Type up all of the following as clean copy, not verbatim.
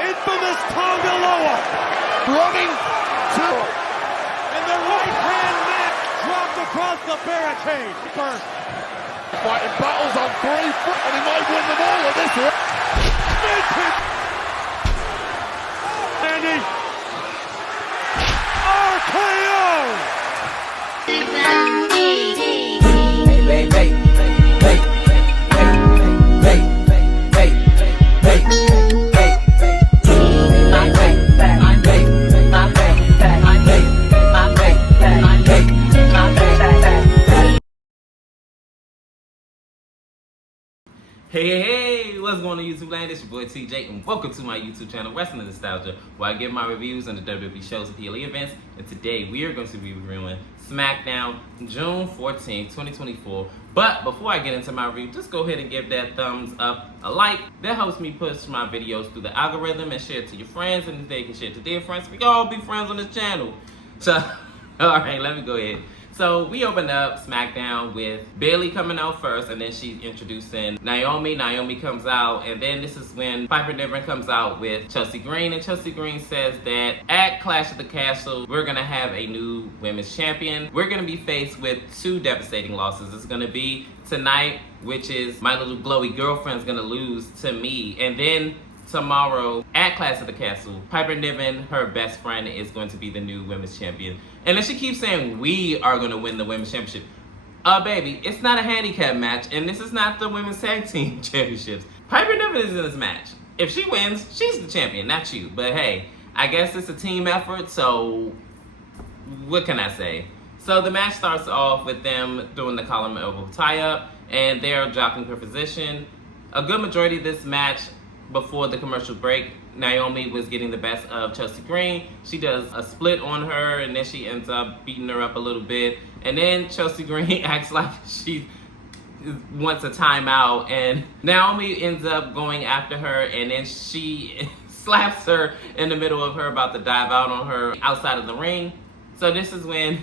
Infamous Tonga Loa. Running to... And the right hand net dropped across the barricade. First. Fighting battles on 3 foot, and he might win them all at this rate. Andy. RKO. Hey, what's going on YouTube land? It's your boy TJ and welcome to my YouTube channel, Wrestling Nostalgia, where I give my reviews on the WWE shows and PLE events. And today we are going to be reviewing SmackDown June 14th, 2024. But before I get into my review, just go ahead and give that thumbs up a like. That helps me push my videos through the algorithm and share it to your friends, and they can share it to their friends. We can all be friends on this channel. So, alright, let me go ahead. So we opened up SmackDown with Bayley coming out first, and then she's introducing Naomi. Naomi comes out, and then this is when Piper Niven comes out with Chelsea Green, and Chelsea Green says that at Clash of the Castle, we're gonna have a new women's champion. We're gonna be faced with 2 devastating losses. It's gonna be tonight, which is my little glowy girlfriend's gonna lose to me, and then tomorrow at Clash of the Castle, Piper Niven, her best friend, is going to be the new women's champion. And then she keeps saying we are going to win the women's championship. Baby, it's not a handicap match, and this is not the women's tag team championships. Piper Niven is in this match. If she wins, she's the champion, not you. But hey, I guess it's a team effort, so what can I say? So the match starts off with them doing the collar and elbow tie-up, and they're jockeying for position. A good majority of this match, before the commercial break, Naomi was getting the best of Chelsea Green. She does a split on her, and then she ends up beating her up a little bit. And then Chelsea Green acts like she wants a timeout, and Naomi ends up going after her, and then she slaps her in the middle of her about to dive out on her outside of the ring. So this is when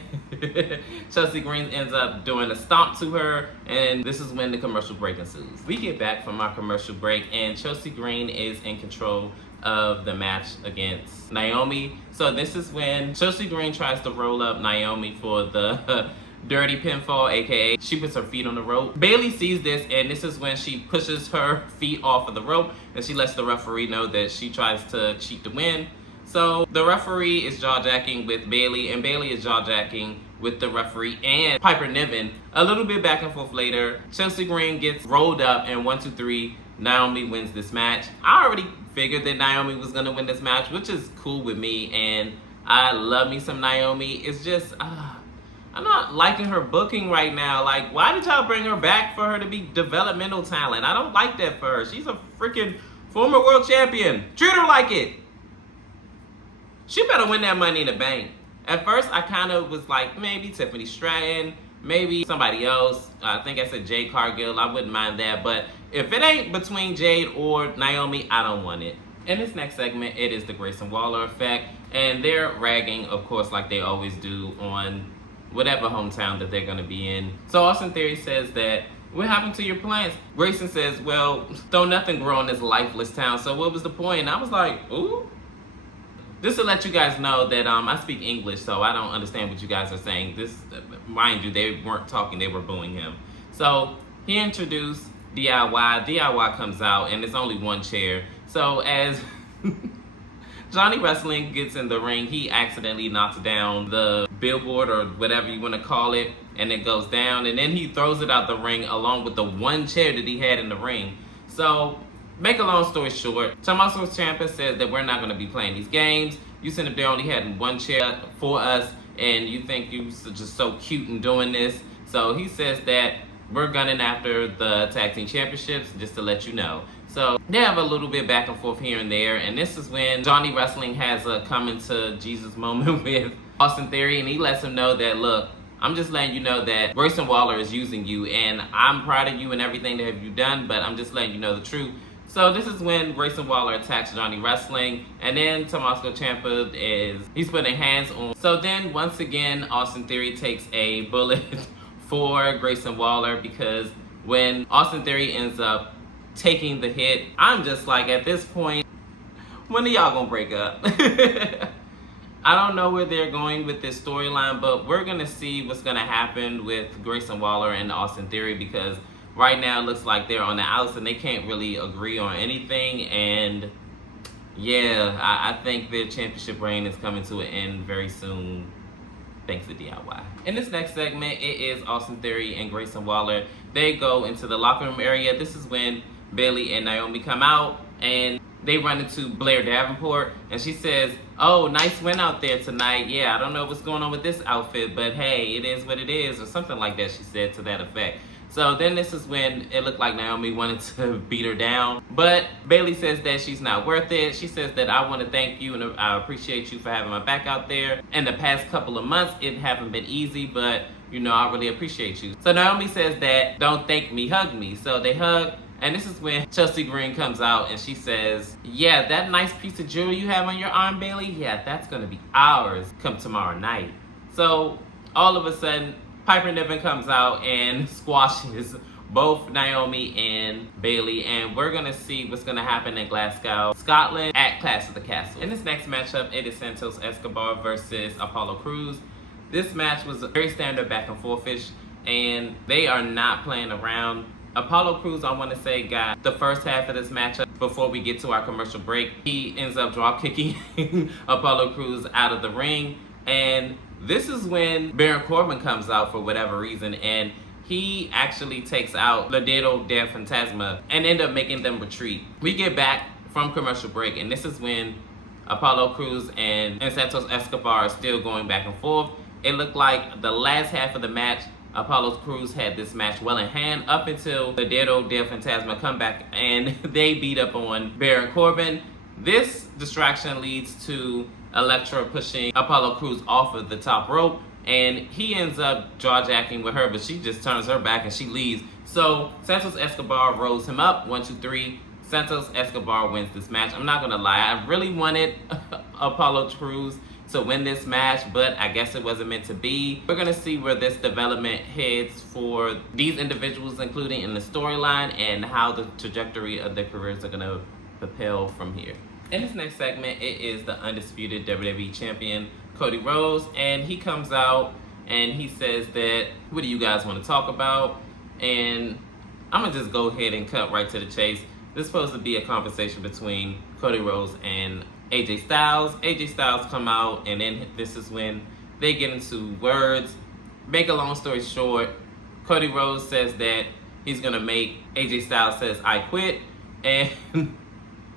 Chelsea Green ends up doing a stomp to her, and this is when the commercial break ensues. We get back from our commercial break, and Chelsea Green is in control of the match against Naomi. So this is when Chelsea Green tries to roll up Naomi for the dirty pinfall, aka she puts her feet on the rope. Bayley sees this, and this is when she pushes her feet off of the rope, and she lets the referee know that she tries to cheat to win. So the referee is jaw-jacking with Bayley, and Bayley is jaw-jacking with the referee and Piper Niven. A little bit back and forth later, Chelsea Green gets rolled up, and 1, 2, 3, Naomi wins this match. I already figured that Naomi was gonna win this match, which is cool with me, and I love me some Naomi. It's just, I'm not liking her booking right now. Like, why did y'all bring her back for her to be developmental talent? I don't like that for her. She's a freaking former world champion. Treat her like it. She better win that Money in the Bank. At first, I kind of was like, maybe Tiffany Stratton, maybe somebody else. I think I said Jade Cargill. I wouldn't mind that. But if it ain't between Jade or Naomi, I don't want it. In this next segment, it is the Grayson Waller effect. And they're ragging, of course, like they always do on whatever hometown that they're going to be in. So Austin Theory says that, what happened to your plants? Grayson says, well, don't nothing grow in this lifeless town. So what was the point? And I was like, ooh. Just to let you guys know that I speak English, so I don't understand what you guys are saying. This, mind you, they weren't talking, they were booing him. So he introduced DIY. DIY comes out, and it's only one chair. So as Johnny Wrestling gets in the ring, he accidentally knocks down the billboard or whatever you want to call it, and it goes down, and then he throws it out the ring along with the one chair that he had in the ring. So make a long story short, Tommaso Ciampa says that we're not going to be playing these games. You said if they only had one chair for us, and you think you're just so cute in doing this. So he says that we're gunning after the tag team championships, just to let you know. So they have a little bit back and forth here and there, and this is when Johnny Wrestling has a coming to Jesus moment with Austin Theory, and he lets him know that, look, I'm just letting you know that Grayson Waller is using you, and I'm proud of you and everything that you've done, but I'm just letting you know the truth. So this is when Grayson Waller attacks Johnny Wrestling, and then Tommaso Ciampa he's putting hands on. So then once again, Austin Theory takes a bullet for Grayson Waller, because when Austin Theory ends up taking the hit, I'm just like, at this point, When are y'all gonna break up? I don't know where they're going with this storyline, but we're gonna see what's gonna happen with Grayson Waller and Austin Theory, because right now it looks like they're on the outs and they can't really agree on anything. And yeah, I think their championship reign is coming to an end very soon, thanks to DIY. In this next segment, it is Austin Theory and Grayson Waller. They go into the locker room area. This is when Bayley and Naomi come out and they run into Blair Davenport, and she says, "Oh, nice win out there tonight. Yeah, I don't know what's going on with this outfit, but hey, it is what it is," or something like that she said to that effect. So then this is when it looked like Naomi wanted to beat her down, but Bayley says that she's not worth it. She says that I want to thank you and I appreciate you for having my back out there. In the past couple of months, it haven't been easy, but you know, I really appreciate you. So Naomi says that, "Don't thank me, hug me." So they hug. And this is when Chelsea Green comes out and she says, "Yeah, that nice piece of jewelry you have on your arm, Bayley, yeah, that's gonna be ours come tomorrow night." So all of a sudden, Piper Niven comes out and squashes both Naomi and Bayley, and we're gonna see what's gonna happen in Glasgow, Scotland at Clash of the Castle. In this next matchup, it is Santos Escobar versus Apollo Crews. This match was very standard back and forth-ish, and they are not playing around. Apollo Crews, I want to say, got the first half of this matchup before we get to our commercial break. He ends up drop kicking Apollo Crews out of the ring, and this is when Baron Corbin comes out for whatever reason, and he actually takes out Legado del Fantasma and end up making them retreat. We get back from commercial break, and this is when Apollo Crews and Santos Escobar are still going back and forth. It looked like the last half of the match, Apollo Crews had this match well in hand up until the Legado del Fantasma come back and they beat up on Baron Corbin. This distraction leads to Elektra pushing Apollo Crews off of the top rope, and he ends up jaw-jacking with her, but she just turns her back and she leaves. So Santos Escobar rolls him up, 1, 2, 3. Santos Escobar wins this match. I'm not gonna lie, I really wanted Apollo Crews to win this match, but I guess it wasn't meant to be. We're gonna see where this development heads for these individuals, including in the storyline, and how the trajectory of their careers are gonna propel from here. In this next segment, it is the undisputed WWE champion, Cody Rhodes, and he comes out and he says that, "What do you guys want to talk about?" And I'm gonna just go ahead and cut right to the chase. This is supposed to be a conversation between Cody Rhodes and AJ Styles. AJ Styles come out, and then this is when they get into words. Make a long story short, Cody Rhodes says that he's gonna make AJ Styles says, "I quit," and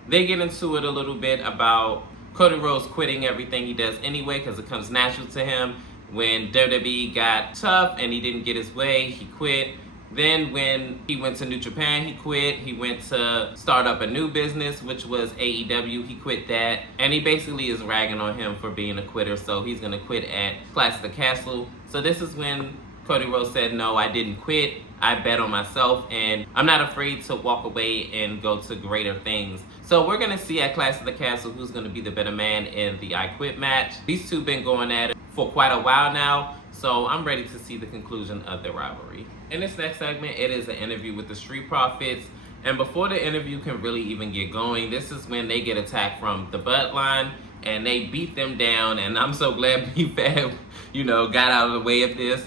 they get into it a little bit about Cody Rhodes quitting everything he does anyway because it comes natural to him. When WWE got tough and he didn't get his way, he quit. Then when he went to New Japan, he quit. He went to start up a new business, which was AEW. He quit that. And he basically is ragging on him for being a quitter, so he's going to quit at Clash of the Castle. So this is when Cody Rhodes said, "No, I didn't quit. I bet on myself, and I'm not afraid to walk away and go to greater things." So we're going to see at Clash of the Castle who's going to be the better man in the I Quit match. These two been going at it for quite a while now, so I'm ready to see the conclusion of their rivalry. In this next segment, it is an interview with the Street Profits. And before the interview can really even get going, this is when they get attacked from the Bloodline and they beat them down. And I'm so glad B-Fab, got out of the way of this.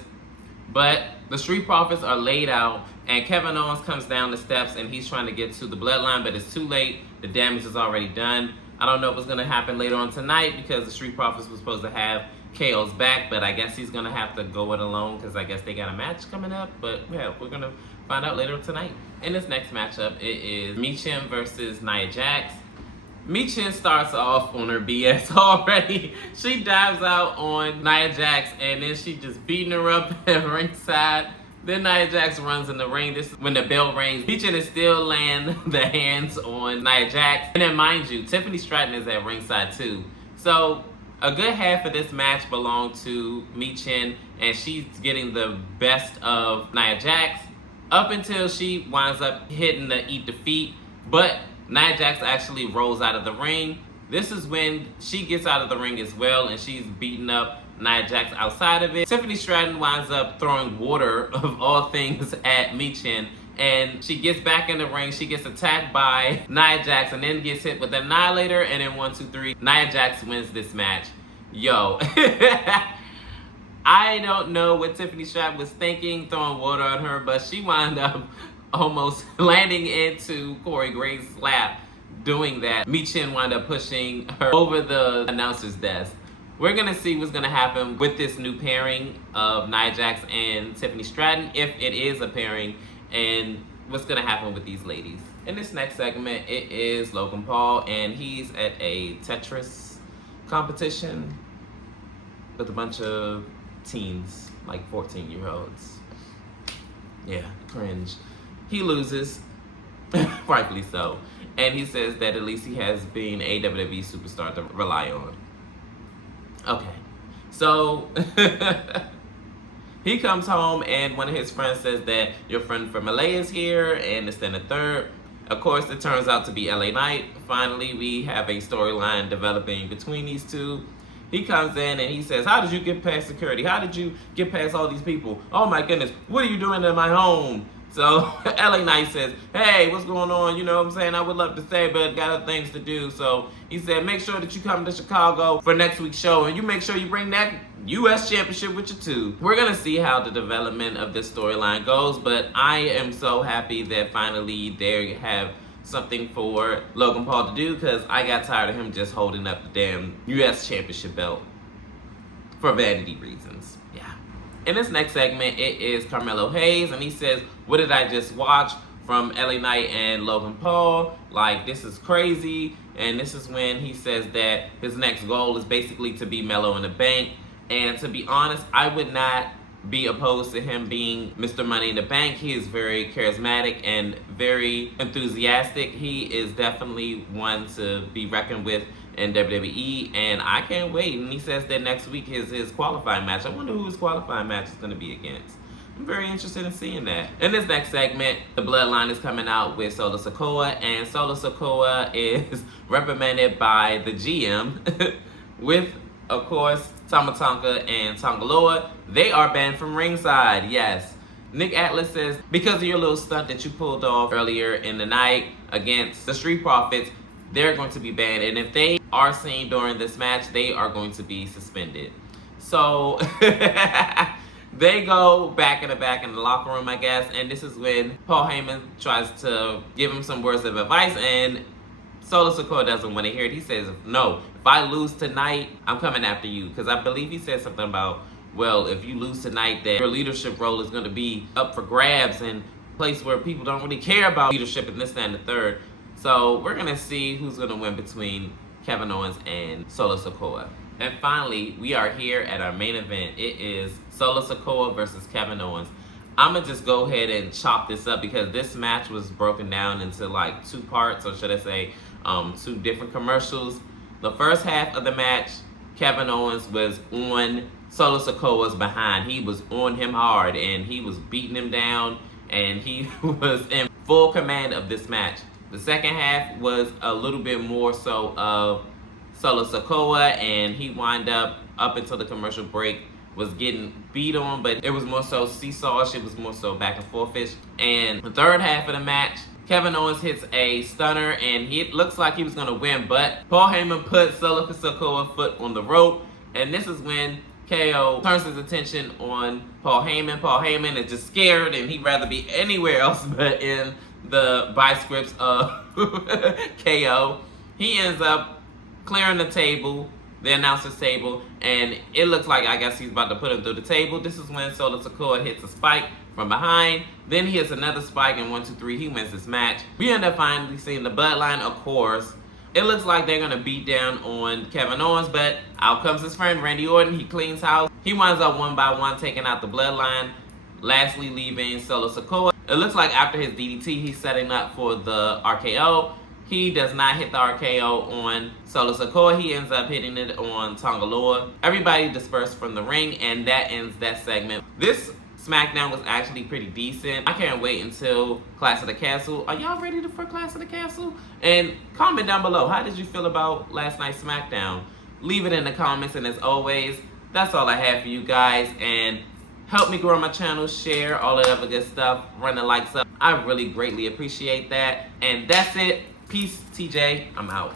But the Street Profits are laid out, and Kevin Owens comes down the steps and he's trying to get to the Bloodline, but it's too late. The damage is already done. I don't know what's going to happen later on tonight because the Street Profits were supposed to have KO's back, but I guess he's going to have to go it alone because I guess they got a match coming up. But yeah, we're going to find out later tonight. In this next matchup, it is Michin versus Nia Jax. Michin starts off on her BS already. She dives out on Nia Jax and then she just beating her up at ringside. Then Nia Jax runs in the ring. This is when the bell rings. Michin is still laying the hands on Nia Jax. And then mind you, Tiffany Stratton is at ringside too. So a good half of this match belonged to Michin, and she's getting the best of Nia Jax up until she winds up hitting the Eat Defeat. But Nia Jax actually rolls out of the ring. This is when she gets out of the ring as well, and she's beating up Nia Jax outside of it. Tiffany Stratton winds up throwing water, of all things, at Michin, And she gets back in the ring. She gets attacked by Nia Jax and then gets hit with the Annihilator. And then 1, 2, 3, Nia Jax wins this match. Yo. I don't know what Tiffany Stratton was thinking, throwing water on her, but she wound up almost landing into Corey Graves' lap doing that. Michin wound up pushing her over the announcer's desk. We're going to see what's going to happen with this new pairing of Nia Jax and Tiffany Stratton, if it is a pairing, and what's going to happen with these ladies. In this next segment, it is Logan Paul, and he's at a Tetris competition with a bunch of teens, like 14-year-olds. Yeah, cringe. He loses, rightfully so, and he says that at least he has been a WWE superstar to rely on. Okay, so he comes home and one of his friends says that your friend from LA is here and it's then the third. Of course, it turns out to be LA Knight. Finally, we have a storyline developing between these two. He comes in and he says, how did you get past security? How did you get past all these people? Oh my goodness, what are you doing in my home? So LA Knight says, hey, what's going on? You know what I'm saying? I would love to stay, but got other things to do. So he said, make sure that you come to Chicago for next week's show, and you make sure you bring that U.S. Championship with you too. We're going to see how the development of this storyline goes, but I am so happy that finally they have something for Logan Paul to do, because I got tired of him just holding up the damn U.S. Championship belt for vanity reasons. Yeah. In this next segment, it is Carmelo Hayes, and he says, what did I just watch from LA Knight and Logan Paul? Like, this is crazy. And this is when he says that his next goal is basically to be Melo in the Bank. And to be honest, I would not be opposed to him being Mr. Money in the Bank. He is very charismatic and very enthusiastic. He is definitely one to be reckoned with in WWE, and I can't wait. And he says that next week is his qualifying match. I wonder who his qualifying match is going to be against. I'm very interested in seeing that. In this next segment, the Bloodline is coming out with Solo Sikoa, and Solo Sikoa is reprimanded by the GM with, of course, Tama Tonga and Tonga Loa. They are banned from ringside, yes. Nick Atlas says, because of your little stunt that you pulled off earlier in the night against the Street Profits, they're going to be banned. And if they are seen during this match, they are going to be suspended. So they go back in the locker room, I guess. And this is when Paul Heyman tries to give him some words of advice, and Solo Sikoa doesn't want to hear it. He says, no, if I lose tonight, I'm coming after you. Because I believe he said something about, well, if you lose tonight, that your leadership role is going to be up for grabs and a place where people don't really care about leadership and this, that, and the third. So we're going to see who's going to win between Kevin Owens and Solo Sikoa. And finally, we are here at our main event. It is Solo Sikoa versus Kevin Owens. I'm going to just go ahead and chop this up because this match was broken down into like two parts, or should I say two different commercials. The first half of the match, Kevin Owens was on Solo Sikoa's behind. He was on him hard and he was beating him down, and he was in full command of this match. The second half was a little bit more so of Solo Sikoa, and he wound up until the commercial break, was getting beat on, but it was more so seesawish. It was more so back and forthish. And the third half of the match, Kevin Owens hits a stunner, and it looks like he was going to win, but Paul Heyman put Solo Sikoa's foot on the rope, and this is when KO turns his attention on Paul Heyman. Paul Heyman is just scared, and he'd rather be anywhere else but in the biscripts of KO. He ends up clearing the table, the announcer's table, and it looks like, I guess he's about to put him through the table. This is when Solo Sikoa hits a spike from behind. Then he hits another spike, and 1, 2, 3, he wins this match. We end up finally seeing the Bloodline, of course. It looks like they're going to beat down on Kevin Owens, but out comes his friend Randy Orton. He cleans house. He winds up one by one taking out the Bloodline, lastly leaving Solo Sikoa. It looks like after his DDT, he's setting up for the RKO. He does not hit the RKO on Solo Sikoa. He ends up hitting it on Tonga Loa. Everybody dispersed from the ring, and that ends that segment. This SmackDown was actually pretty decent. I can't wait until Clash of the Castle. Are y'all ready for Clash of the Castle? And comment down below, how did you feel about last night's SmackDown? Leave it in the comments, and as always, that's all I have for you guys. And Help me grow my channel, share, all of that other good stuff, run the likes up. I really greatly appreciate that. And that's it. Peace, TJ. I'm out.